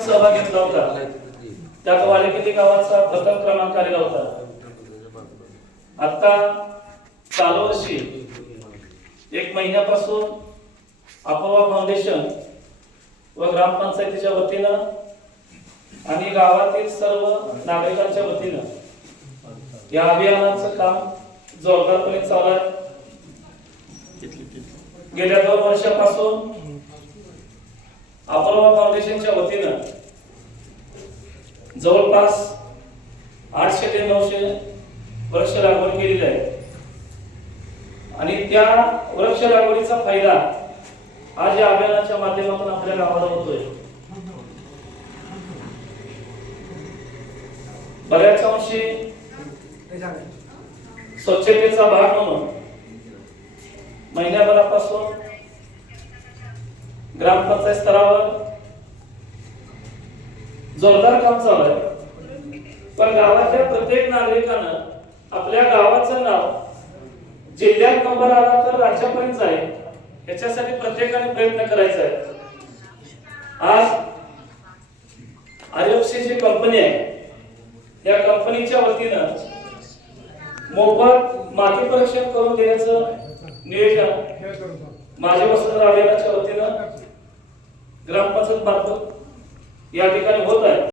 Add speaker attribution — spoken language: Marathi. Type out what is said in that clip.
Speaker 1: सहभाग घेतला होता त्या वाले किती गावाचा प्रथम क्रमांक आलेला होता. आता चालू वर्षी एक महिन्यापासून अपोवा फाउंडेशन व ग्रामपंचायतीच्या वतीनं आणि गावातील सर्व नागरिकांच्या वतीनं या अभियानाचं काम जोरदारपणे चालू आहे. गेल्या दोन वर्षापासून अपोलो फाउंडेशनच्या वतीनं जवळपास आठशे ते नऊशे वृक्ष लागवड केलेली आहे. आणि त्या वृक्ष लागवडीचा फायदा आज या अभियानाच्या माध्यमातून आपल्या गावाला होतोय. बऱ्याच अंशी स्वच्छतेचा भाग म्हणून महिन्याभरापासून ग्रामपंचायत स्तरावर जोरदार काम चालू आहे. पण गावातल्या प्रत्येक नागरिकानं आपल्या गावाचं नाव जिल्ह्यात नंबर आला तर राज्यापर्यंत जाईल याच्यासाठी प्रत्येकाने प्रयत्न करायचा आहे. आज आयुष्य जी कंपनी आहे या कंपनीच्या वतीनं मोफत माती परीक्षण करून देण्याचं नियोजन माझ्या वसुंधरा अभियानाच्या वतीनं ग्रामपंचायत मार्फत या ठिकाणी होत आहे.